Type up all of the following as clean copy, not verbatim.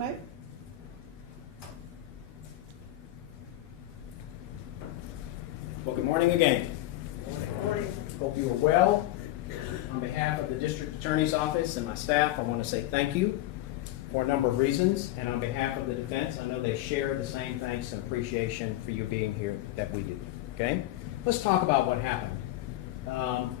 Chemirmir. Well, good morning again. Good morning. Hope you are well. On behalf of the District Attorney's Office and my staff, I want to say thank you for a number of reasons. And on behalf of the defense, I know they share the same thanks and appreciation for you being here that we do. Okay? Let's talk about what happened.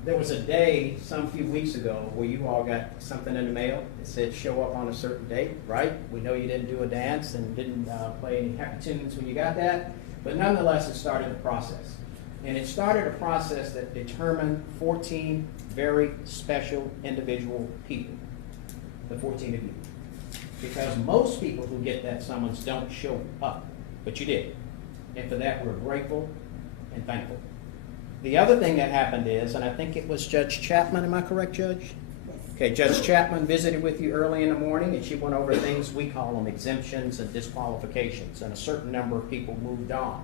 There was a day some few weeks ago where you all got something in the mail that said show up on a certain date, right? We know you didn't do a dance and didn't play any happy tunes when you got that, but nonetheless it started a process. And it started a process that determined 14 very special individual people, the 14 of you. Because most people who get that summons don't show up, but you did. And for that we're grateful and thankful. The other thing that happened is, and I think it was Judge Chapman, am I correct, Judge? Okay, Judge Chapman visited with you early in the morning and she went over things, we call them exemptions and disqualifications, and a certain number of people moved on.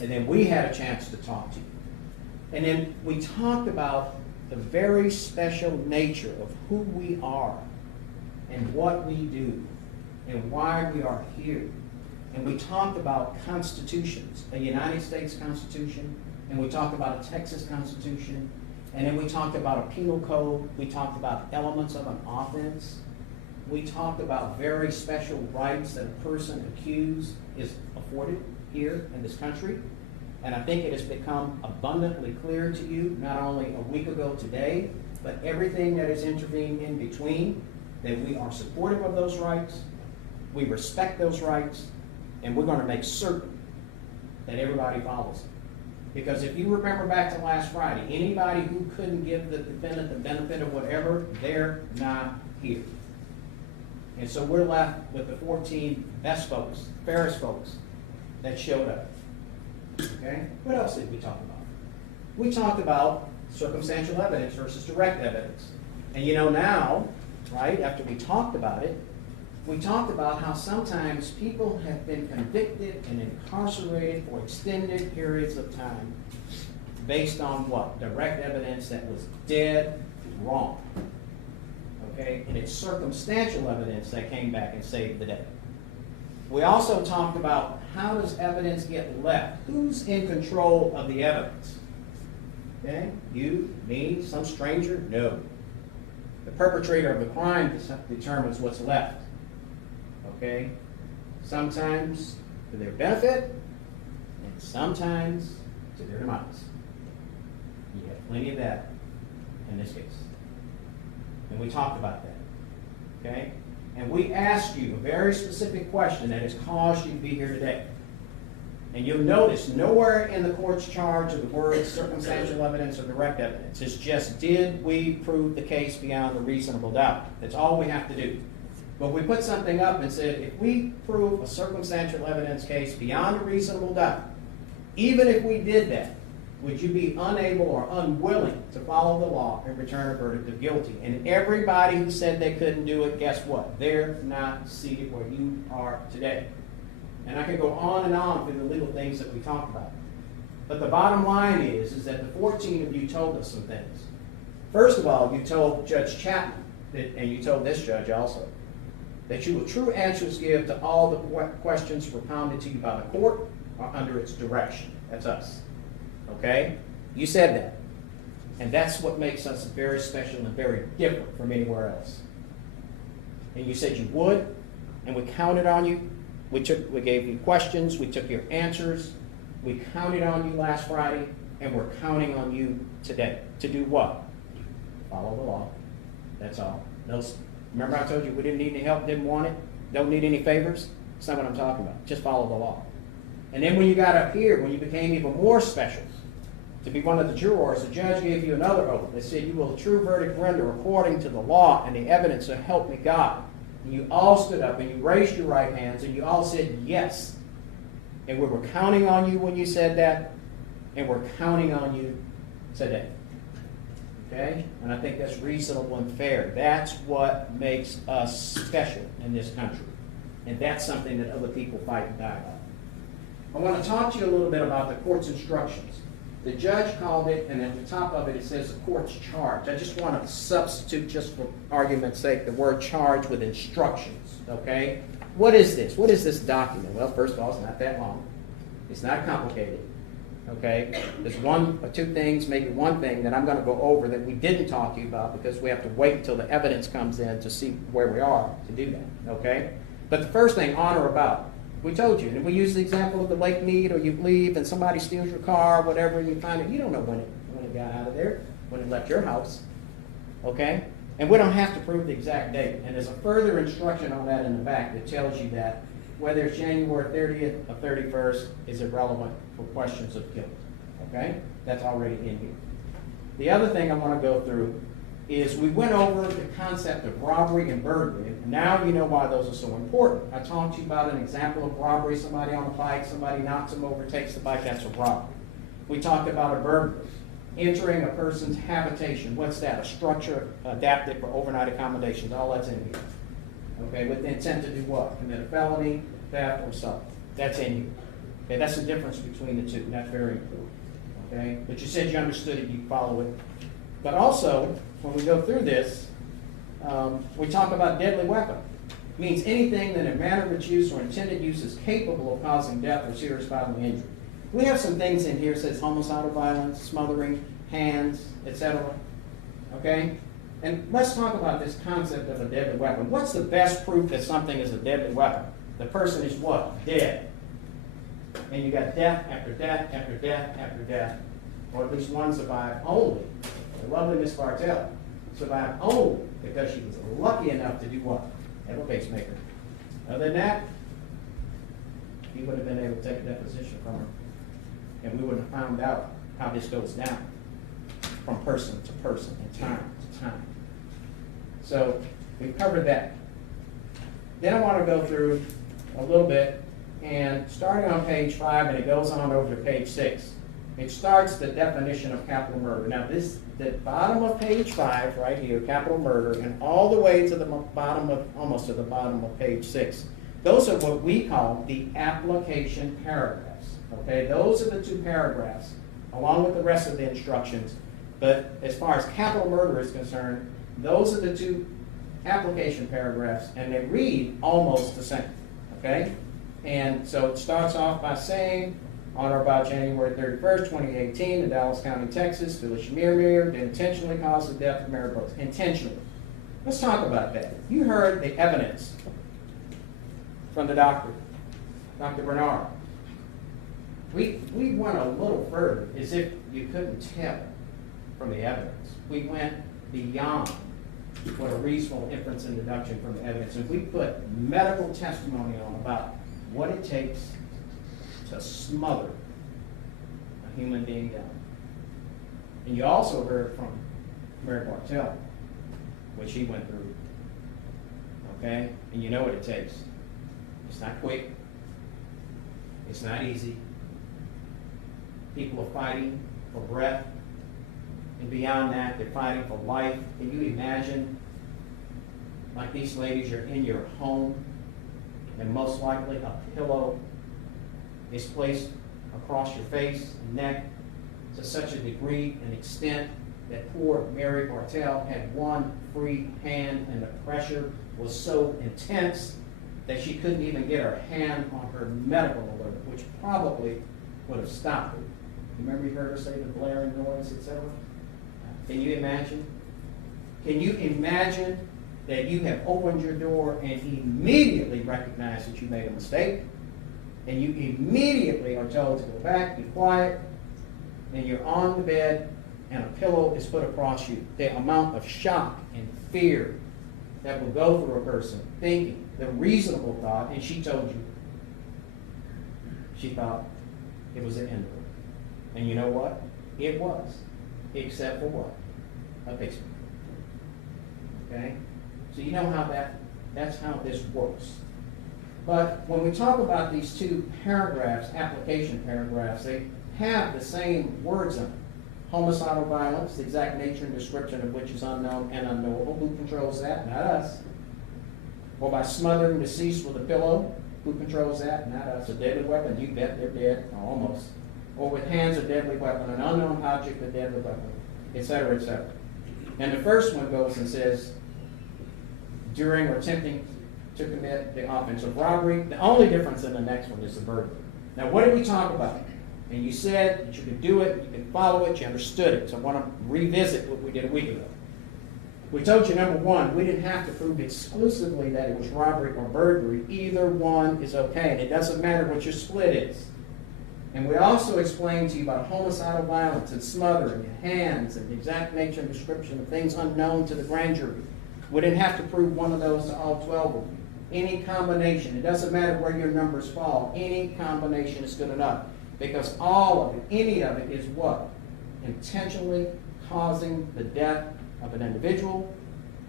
And then we had a chance to talk to you. And then we talked about the very special nature of who we are and what we do and why we are here. And we talked about constitutions, a United States Constitution, and we talked about a Texas Constitution, and then we talked about a penal code. We talked about elements of an offense. We talked about very special rights that a person accused is afforded here in this country. And I think it has become abundantly clear to you, not only a week ago today, but everything that has intervened in between, that we are supportive of those rights, we respect those rights, and we're going to make certain that everybody follows them. Because if you remember back to last Friday, anybody who couldn't give the defendant the benefit of whatever, they're not here. And so we're left with the 14 best folks, fairest folks that showed up. Okay? What else did we talk about? We talked about circumstantial evidence versus direct evidence. And you know now, right, after we talked about it, we talked about how sometimes people have been convicted and incarcerated for extended periods of time based on what? Direct evidence that was dead wrong. Okay? And it's circumstantial evidence that came back and saved the day. We also talked about how does evidence get left? Who's in control of the evidence? Okay? You, me, some stranger? No. The perpetrator of the crime determines what's left. Okay? Sometimes to their benefit, and sometimes to their demise. You have plenty of that in this case. And we talked about that. Okay? And we asked you a very specific question that has caused you to be here today. And you'll notice nowhere in the court's charge of the words circumstantial evidence or direct evidence. It's just, did we prove the case beyond a reasonable doubt? That's all we have to do. But we put something up and said, if we prove a circumstantial evidence case beyond a reasonable doubt, even if we did that, would you be unable or unwilling to follow the law and return a verdict of guilty? And everybody who said they couldn't do it, guess what? They're not seated where you are today. And I could go on and on through the legal things that we talked about. But the bottom line is that the 14 of you told us some things. First of all, you told Judge Chapman, and you told this judge also, that you will true answers give to all the questions propounded to you by the court or under its direction. That's us. Okay? You said that. And that's what makes us very special and very different from anywhere else. And you said you would, and we counted on you. We gave you questions, we took your answers, we counted on you last Friday, and we're counting on you today. To do what? Follow the law. That's all. Remember I told you we didn't need any help, didn't want it, don't need any favors? That's not what I'm talking about. Just follow the law. And then when you got up here, when you became even more special, to be one of the jurors, the judge gave you another oath that said you will a true verdict render according to the law and the evidence, so help me God. And you all stood up and you raised your right hands and you all said yes. And we were counting on you when you said that, and we're counting on you today. Okay? And I think that's reasonable and fair. That's what makes us special in this country. And that's something that other people fight and die about. I want to talk to you a little bit about the court's instructions. The judge called it, and at the top of it, it says the court's charge. I just want to substitute, just for argument's sake, the word charge with instructions. okay? What is this? What is this document? Well, first of all, it's not that long. It's not complicated, okay? There's one or two things, maybe one thing that I'm going to go over that we didn't talk to you about because we have to wait until the evidence comes in to see where we are to do that, okay? But the first thing, on or about. We told you, and we use the example of the lake meet, or you leave and somebody steals your car, whatever, and you find it. You don't know when it got out of there, when it left your house, okay? And we don't have to prove the exact date. And there's a further instruction on that in the back that tells you that whether it's January 30th or 31st is irrelevant for questions of guilt, okay? That's already in here. The other thing I want to go through is we went over the concept of robbery and burglary. And now you know why those are so important. I talked to you about an example of robbery, somebody on a bike, somebody knocks them over, takes the bike, that's a robbery. We talked about a burglary, entering a person's habitation. What's that? A structure adapted for overnight accommodations. All that's in here. Okay, with the intent to do what? Commit a felony, theft, or something. That's in here. Okay, that's the difference between the two. That's very important. Okay, but you said you understood it, you follow it. But also, when we go through this, we talk about deadly weapon. It means anything that in manner of its use or intended use is capable of causing death or serious bodily injury. We have some things in here that says homicidal violence, smothering, hands, etc. Okay? And let's talk about this concept of a deadly weapon. What's the best proof that something is a deadly weapon? The person is what? Dead. And you got death after death after death after death, or at least one survived only. The lovely Miss Bartell survived only because she was lucky enough to do what? Have a pacemaker. Other than that, he would have been able to take a deposition from her. And we would have found out how this goes down from person to person and time to time. So we've covered that. Then I want to go through a little bit, and starting on page 5, and it goes on over to page 6. It starts the definition of capital murder. Now the bottom of page 5, right here, capital murder, and all the way to the bottom of, almost to the bottom of page 6. Those are what we call the application paragraphs. Okay, those are the two paragraphs, along with the rest of the instructions. But as far as capital murder is concerned, those are the two application paragraphs, and they read almost the same. Okay? And so it starts off by saying, on or about January 31st, 2018, in Dallas County, Texas, Billy Chemirmir intentionally caused the death of Mary Brooks. Intentionally. Let's talk about that. You heard the evidence from the doctor, Dr. Bernard. We went a little further, as if you couldn't tell from the evidence. We went beyond what a reasonable inference and deduction from the evidence. And we put medical testimony on about what it takes to smother a human being down. And you also heard from Mary Bartell, what she went through. Okay? And you know what it takes. It's not quick. It's not easy. People are fighting for breath. And beyond that, they're fighting for life. Can you imagine, like these ladies, you're in your home, and most likely a pillow is placed across your face and neck to such a degree and extent that poor Mary Bartell had one free hand, and the pressure was so intense that she couldn't even get her hand on her medical alert, which probably would have stopped her. Remember you heard her say the blaring noise, etc.? Can you imagine? Can you imagine that you have opened your door and immediately recognize that you made a mistake, and you immediately are told to go back, be quiet, and you're on the bed and a pillow is put across you? The amount of shock and fear that will go through a person thinking the reasonable thought, and she told you, she thought it was the end of it. And you know what? It was. Except for what? A pacemaker. Okay? So you know how that's how this works. But when we talk about these two paragraphs, application paragraphs, they have the same words in them. Homicidal violence, the exact nature and description of which is unknown and unknowable. Who controls that? Not us. Or by smothering deceased with a pillow. Who controls that? Not us. A deadly weapon, you bet they're dead, or almost. Or with hands, a deadly weapon, an unknown object, a deadly weapon, etc., etc. And the first one goes and says, during or attempting to commit the offense of robbery. The only difference in the next one is the burglary. Now, what did we talk about? And you said that you could do it, you could follow it, you understood it. So I want to revisit what we did a week ago. We told you, number one, we didn't have to prove exclusively that it was robbery or burglary. Either one is okay, and it doesn't matter what your split is. And we also explained to you about homicidal violence and smothering and hands and the exact nature and description of things unknown to the grand jury. We didn't have to prove one of those to all 12 of you. Any combination, it doesn't matter where your numbers fall, any combination is good enough. Because all of it, any of it is what? Intentionally causing the death of an individual,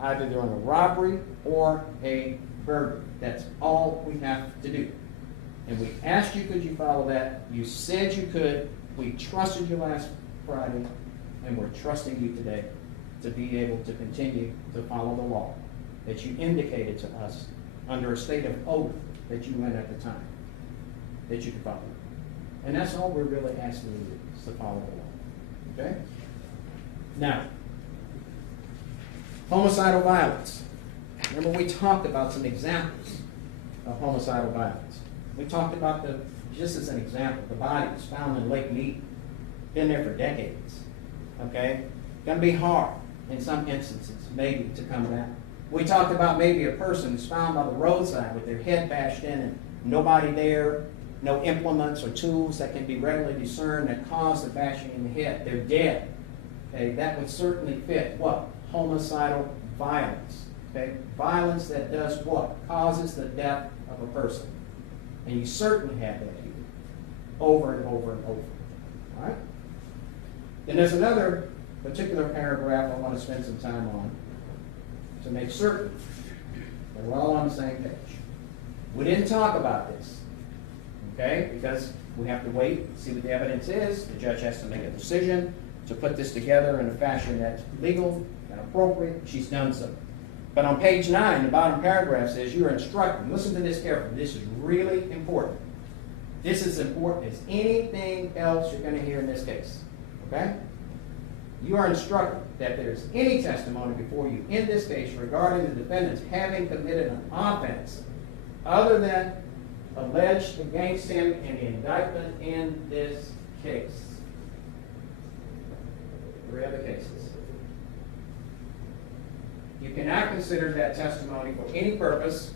either during a robbery or a burglary. That's all we have to do. And we asked you, could you follow that? You said you could. We trusted you last Friday, and we're trusting you today to be able to continue to follow the law that you indicated to us under a state of oath that you went at the time, that you could follow. And that's all we're really asking you to do, is to follow the law. Okay? Now, homicidal violence. Remember, we talked about some examples of homicidal violence. We talked about just as an example, the body was found in Lake Mead, been there for decades. Okay? Going to be hard in some instances, maybe, to come back. We talked about maybe a person who's found by the roadside with their head bashed in and nobody there, no implements or tools that can be readily discerned that cause the bashing in the head. They're dead. Okay? That would certainly fit what? Homicidal violence. Okay? Violence that does what? Causes the death of a person. And you certainly have that here, over and over and over. All right? Then there's another particular paragraph I want to spend some time on to make certain that we're all on the same page. We didn't talk about this, okay? Because we have to wait and see what the evidence is. The judge has to make a decision to put this together in a fashion that's legal and appropriate. She's done so. But on page 9, the bottom paragraph says you are instructed. Listen to this carefully. This is really important. This is important as anything else you're going to hear in this case. Okay? You are instructed that there's any testimony before you in this case regarding the defendants having committed an offense other than alleged against him in the indictment in this case. 3 other cases. You cannot consider that testimony for any purpose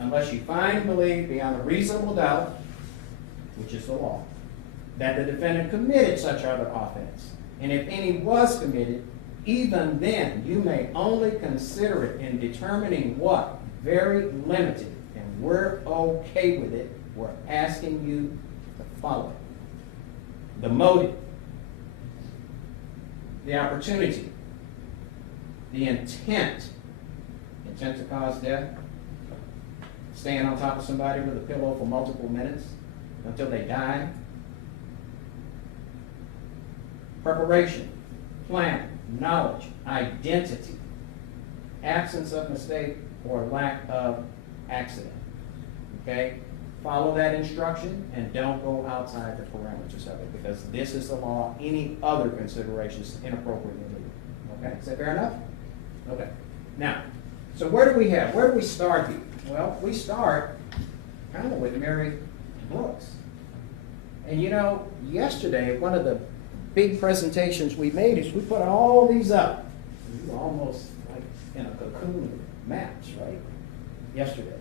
unless you find and believe beyond a reasonable doubt, which is the law, that the defendant committed such other offense. And if any was committed, even then you may only consider it in determining what? Very limited. And we're okay with it. We're asking you to follow it. The motive, the opportunity, the intent to cause death, staying on top of somebody with a pillow for multiple minutes until they die, preparation, plan, knowledge, identity, absence of mistake, or lack of accident. Okay? Follow that instruction and don't go outside the parameters of it, because this is the law. Any other considerations is inappropriate and illegal. Okay? Is that fair enough? Okay. Now, so where do we start here? Well, we start kind of with Mary Brooks. And you know, yesterday, one of the big presentations we made is we put all these up. We were almost like in a cocoon of maps, right? Yesterday.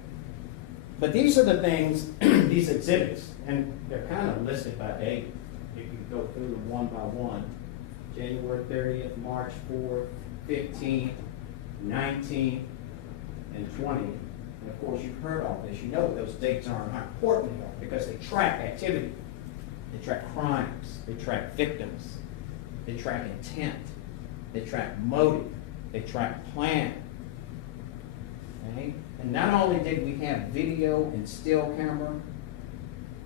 But these are the things, these exhibits, and they're kind of listed by date. If you go through them one by one. January 30th, March 4th, 15th, 19th, and 20th. And of course, you've heard all this. You know what those dates are and how important they are because they track activity. They track crimes. They track victims. They track intent. They track motive. They track plan. Okay? And not only did we have video and still camera,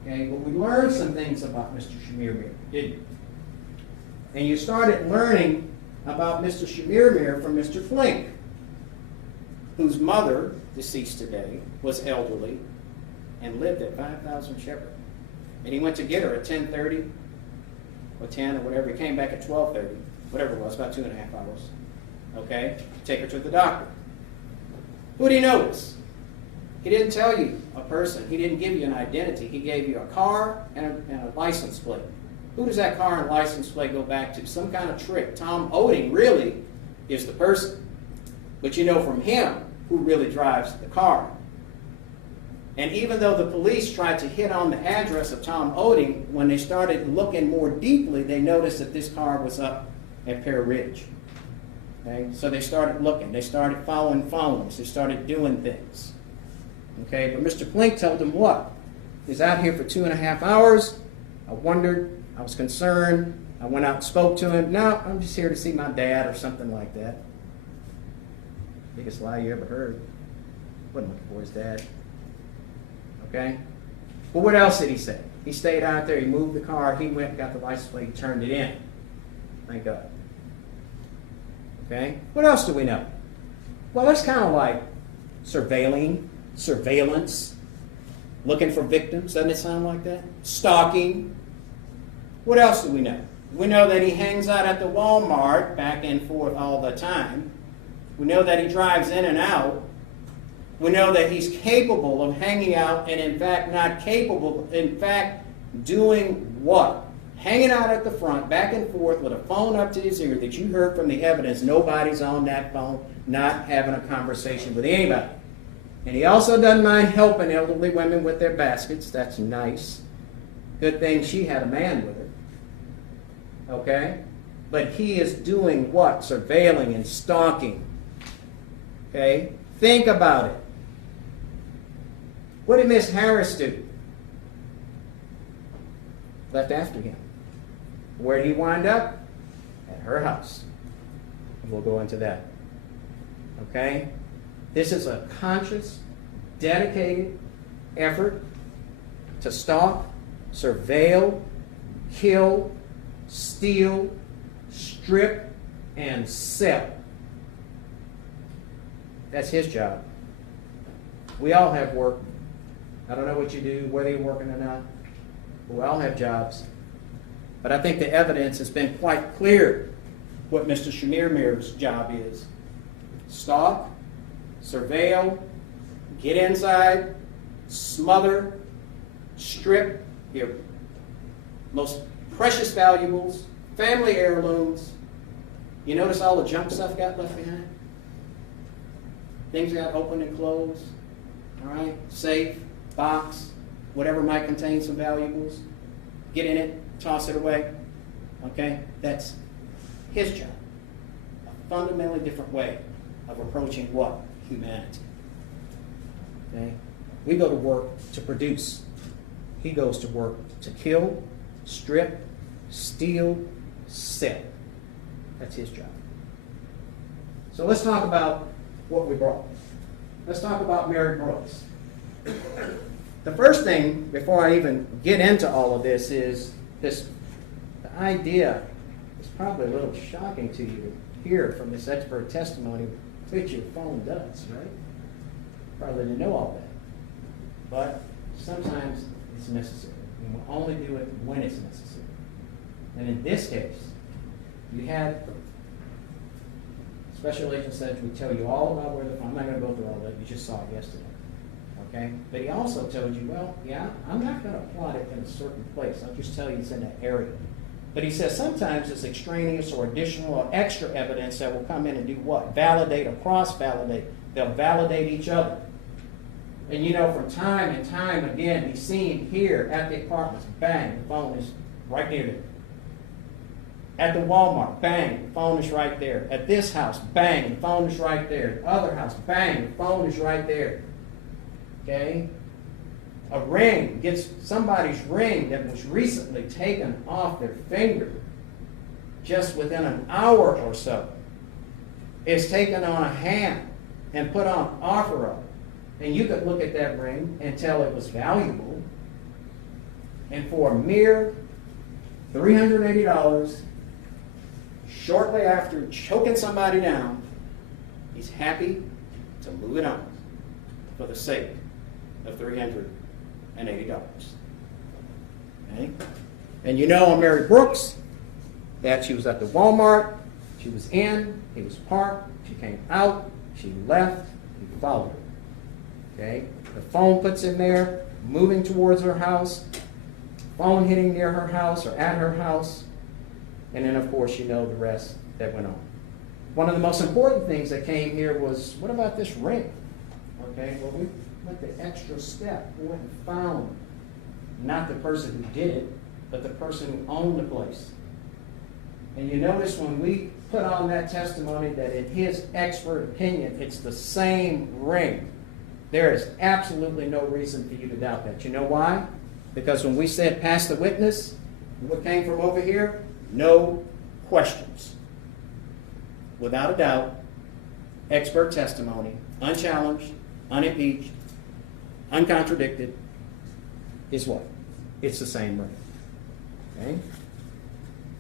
okay, but we learned some things about Mr. Chemirmir, didn't you? And you started learning about Mr. Chemirmir from Mr. Flink, whose mother, deceased today, was elderly and lived at 5000 Shepherd. And he went to get her at 10:30 or 10 or whatever. He came back at 12:30, whatever it was, about 2.5 hours. Okay? Take her to the doctor. Who did he notice? He didn't tell you a person. He didn't give you an identity. He gave you a car and a license plate. Who does that car and license plate go back to? Some kind of trick. Tom Oding really is the person. But you know from him who really drives the car. And even though the police tried to hit on the address of Tom Oding, when they started looking more deeply, they noticed that this car was up at Pear Ridge. Okay? So they started looking. They started following phones. They started doing things. Okay? But Mr. Plink told them what? He's out here for 2.5 hours. I wondered. I was concerned. I went out and spoke to him. No, I'm just here to see my dad or something like that. Biggest lie you ever heard. Wasn't looking for his dad. Okay? But what else did he say? He stayed out there. He moved the car. He went, got the license plate, turned it in. Thank God. Okay? What else do we know? Well, that's kind of like surveillance, looking for victims. Doesn't it sound like that? Stalking. What else do we know? We know that he hangs out at the Walmart back and forth all the time. We know that he drives in and out. We know that he's capable of hanging out and in fact not capable, in fact doing what? Hanging out at the front, back and forth with a phone up to his ear that you heard from the evidence. Nobody's on that phone, not having a conversation with anybody. And he also doesn't mind helping elderly women with their baskets. That's nice. Good thing she had a man with her. Okay? But he is doing what? Surveilling and stalking. Okay? Think about it. What did Miss Harris do? Left after him. Where did he wind up? At her house. And we'll go into that. Okay? This is a conscious, dedicated effort to stalk, surveil, kill, steal, strip, and sell. That's his job. We all have work. I don't know what you do, whether you're working or not. We all have jobs. But I think the evidence has been quite clear what Mr. Chemirmir's job is. Stalk, surveil, get inside, smother, strip your most precious valuables, family heirlooms. You notice all the junk stuff got left behind? Things got opened and closed. All right? Safe, box, whatever might contain some valuables. Get in it, toss it away. Okay? That's his job. A fundamentally different way of approaching what? Humanity. Okay? We go to work to produce. He goes to work to kill, strip, steal, sell. That's his job. So let's talk about what we brought. Let's talk about Mary Brooks. The first thing, before I even get into all of this, is the idea is probably a little shocking to you to hear from this expert testimony, which your phone does, right? Probably didn't know all that. But sometimes it's necessary. And we'll only do it when it's necessary. And in this case, you had Special Agent said we tell you all about where the phone. I'm not going to go through all that. You just saw it yesterday. Okay? But he also told you, well, yeah, I'm not going to plot it in a certain place. I'll just tell you it's in that area. But he says sometimes it's extraneous or additional or extra evidence that will come in and do what? Validate or cross-validate. They'll validate each other. And you know, from time and time again, he's seen here at the apartments, bang, the phone is right near there. At the Walmart, bang, the phone is right there. At this house, bang, the phone is right there. The other house, bang, the phone is right there. Okay? A ring, gets somebody's ring that was recently taken off their finger just within an hour or so is taken on a hand and put on offer up. And you could look at that ring and tell it was valuable. And for a mere $380, shortly after choking somebody down, he's happy to move it on for the sake of $380. Okay? And you know on Mary Brooks that she was at the Walmart, she was in, he was parked, she came out, she left, he followed her. Okay? The phone puts in there, moving towards her house, phone hitting near her house or at her house, and then of course you know the rest that went on. One of the most important things that came here was, what about this ring? Okay, well, we went the extra step. We went and found not the person who did it, but the person who owned the place. And you notice when we put on that testimony that in his expert opinion, it's the same ring. There is absolutely no reason for you to doubt that. You know why? Because when we said pass the witness, what came from over here? No questions. Without a doubt, expert testimony, unchallenged, unimpeached, uncontradicted, is what? It's the same ring. Okay?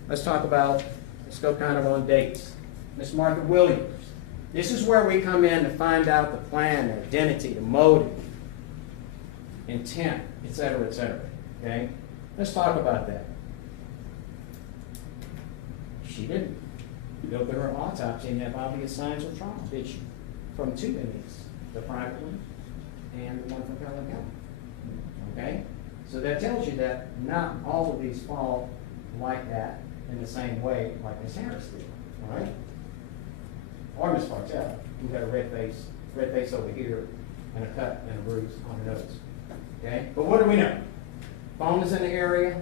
Let's go kind of on dates. Miss Martha Williams. This is where we come in to find out the plan, the identity, the motive, intent, etc., etc. Okay? Let's talk about that. She didn't go through her autopsy and have obvious signs of trauma, did she? From two inmates, the private one and the one from Pelham County. Okay? So that tells you that not all of these fall like that in the same way like Miss Harris did. All right? Or Miss Bartell, who got a red face over here, and a cut and a bruise on her nose. Okay? But what do we know? Phone is in the area,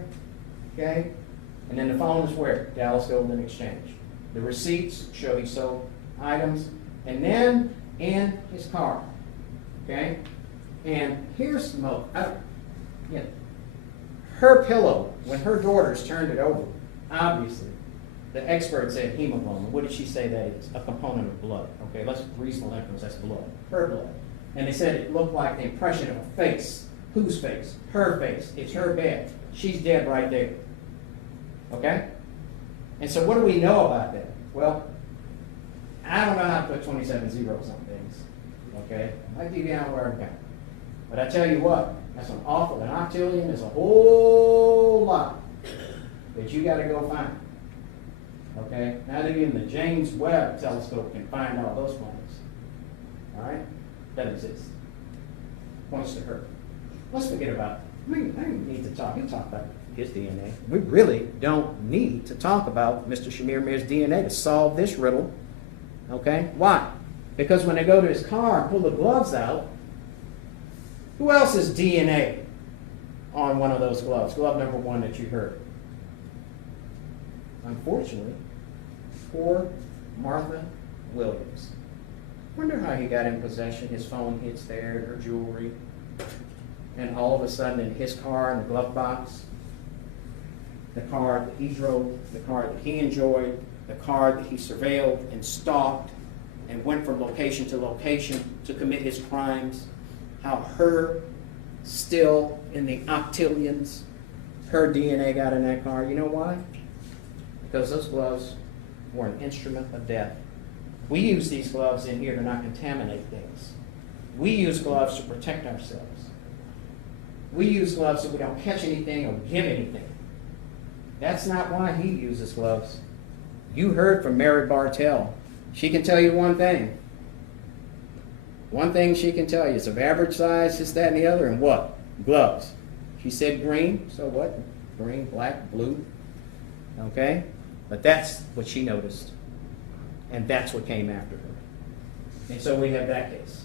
okay? And then the phone is where? Dallas Golden Exchange. The receipts show he sold items, and then in his car. Okay? And here's the most, her pillow, when her daughters turned it over, obviously, the expert said hemoglobin. What did she say that is? A component of blood. Okay, let's reasonable inference, that's blood. Her blood. And they said it looked like the impression of a face. Whose face? Her face. It's her bed. She's dead right there. Okay? And so what do we know about that? Well, I don't know how to put 27 zeros on things. Okay? I might give you out where I'm going. But I tell you what, that's an octillion is a whole lot that you got to go find. Okay? Not even the James Webb telescope can find all those planets. All right? That exists. Points to her. Let's forget about, I don't need to talk. You talk about his DNA. We really don't need to talk about Mr. Chemirmir's DNA to solve this riddle. Okay? Why? Because when they go to his car and pull the gloves out, who else's DNA on one of those gloves? Glove number one that you heard. Unfortunately, poor Martha Williams. Wonder how he got in possession. His phone hits there, her jewelry, and all of a sudden in his car in the glove box, the car that he drove, the car that he enjoyed, the car that he surveilled and stalked and went from location to location to commit his crimes, how her, still in the octillions, her DNA got in that car. You know why? Because those gloves were an instrument of death. We use these gloves in here to not contaminate things. We use gloves to protect ourselves. We use gloves so we don't catch anything or give anything. That's not why he uses gloves. You heard from Mary Bartell. She can tell you one thing. One thing she can tell you is of average size, this, that, and the other, and what? Gloves. She said green, so what? Green, black, blue. Okay? But that's what she noticed. And that's what came after her. And so we have that case.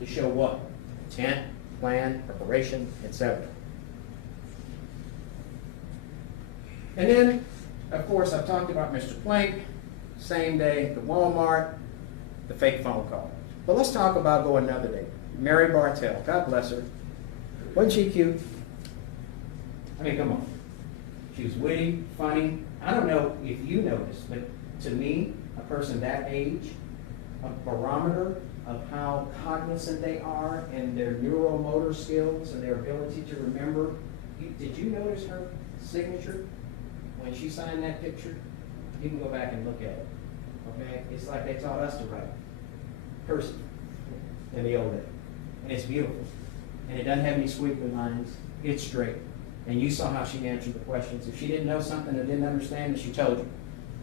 To show what? Intent, plan, preparation, etc. And then, of course, I've talked about Mr. Plank, same day, the Walmart, the fake phone call. But let's talk about go another day. Mary Bartell, God bless her. Wasn't she cute? I mean, come on. She was witty, funny. I don't know if you noticed, but to me, a person that age, a barometer of how cognizant they are and their neuromotor skills and their ability to remember. Did you notice her signature when she signed that picture? You can go back and look at it. Okay? It's like they taught us to write. Person in the old day. And it's beautiful. And it doesn't have any squiggly lines. It's straight. And you saw how she answered the questions. If she didn't know something or didn't understand it, she told you.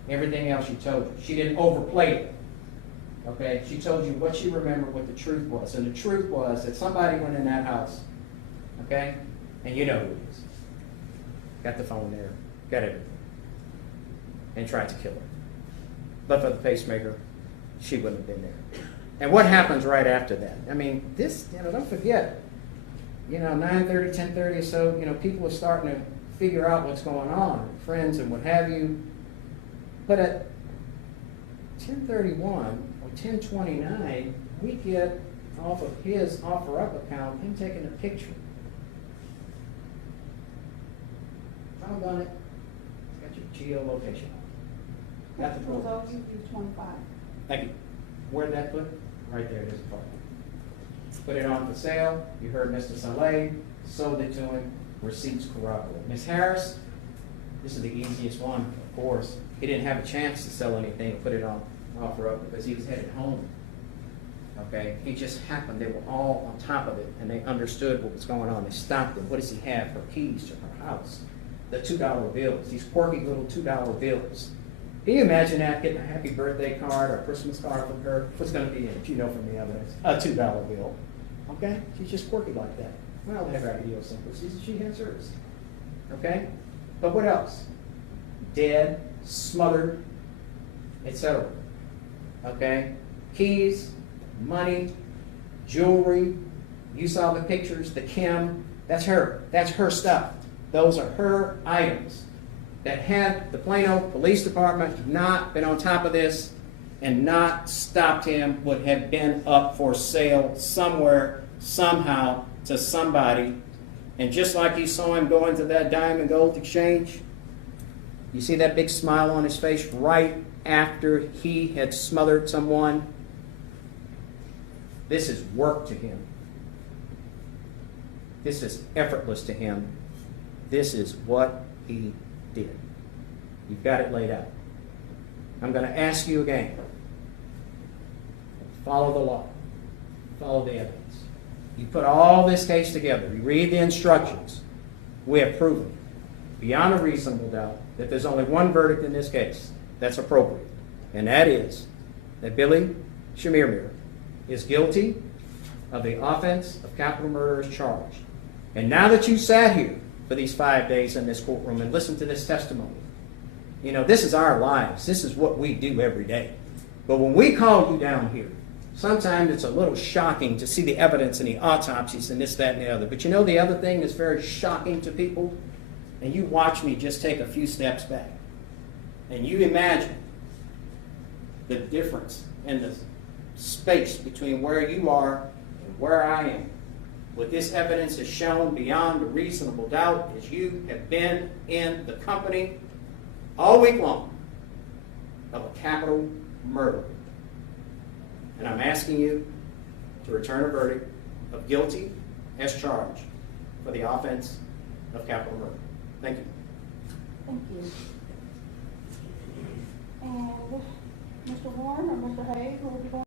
Everything else she told you. She didn't overplay it. Okay, she told you what she remembered, what the truth was. And the truth was that somebody went in that house, okay? And you know who it is. Got the phone there, got everything. And tried to kill her. But for the pacemaker, she wouldn't have been there. And what happens right after that? I mean, this, don't forget, 9:30, 10:30 or so, people are starting to figure out what's going on, friends and what have you. But at 10:31 or 10:29, we get off of his offer-up account him taking a picture. Found it. It's got your geolocation on it. Got the Creuzot, you 25. Thank you. Where'd that put? Right there, this part. Put it on for sale. You heard Mr. Saleh, sold it to him. Receipts corroborate. Ms. Harris, this is the easiest one, of course. He didn't have a chance to sell anything and put it on offer up because he was headed home. Okay, he just happened. They were all on top of it and they understood what was going on. They stopped him. What does he have? Her keys to her house. The $2 bills, these quirky little $2 bills. Can you imagine that, getting a happy birthday card or a Christmas card from her? What's going to be in it? You know from the evidence. A $2 bill. Okay? She's just quirky like that. We all have our idiosyncrasies. She has hers. Okay? But what else? Dead, smothered, etc. Okay? Keys, money, jewelry. You saw the pictures, the Kim. That's her. That's her stuff. Those are her items. That had the Plano Police Department not been on top of this and not stopped him, would have been up for sale somewhere, somehow, to somebody. And just like you saw him go into that diamond gold exchange, you see that big smile on his face right after he had smothered someone? This is work to him. This is effortless to him. This is what he did. You've got it laid out. I'm going to ask you again. Follow the law. Follow the evidence. You put all this case together. You read the instructions. We have proven, beyond a reasonable doubt, that there's only one verdict in this case that's appropriate. And that is that Billy Chemirmir is guilty of the offense of capital murder as charged. And now that you sat here for these 5 days in this courtroom and listened to this testimony, this is our lives. This is what we do every day. But when we call you down here, sometimes it's a little shocking to see the evidence in the autopsies and this, that, and the other. But the other thing that's very shocking to people, and you watch me just take a few steps back, and you imagine the difference in the space between where you are and where I am. What this evidence has shown beyond a reasonable doubt is you have been in the company all week long of a capital murder. And I'm asking you to return a verdict of guilty as charged for the offense of capital murder. Thank you. Thank you. And Mr. Warren or Mr. Hayes, who will be going?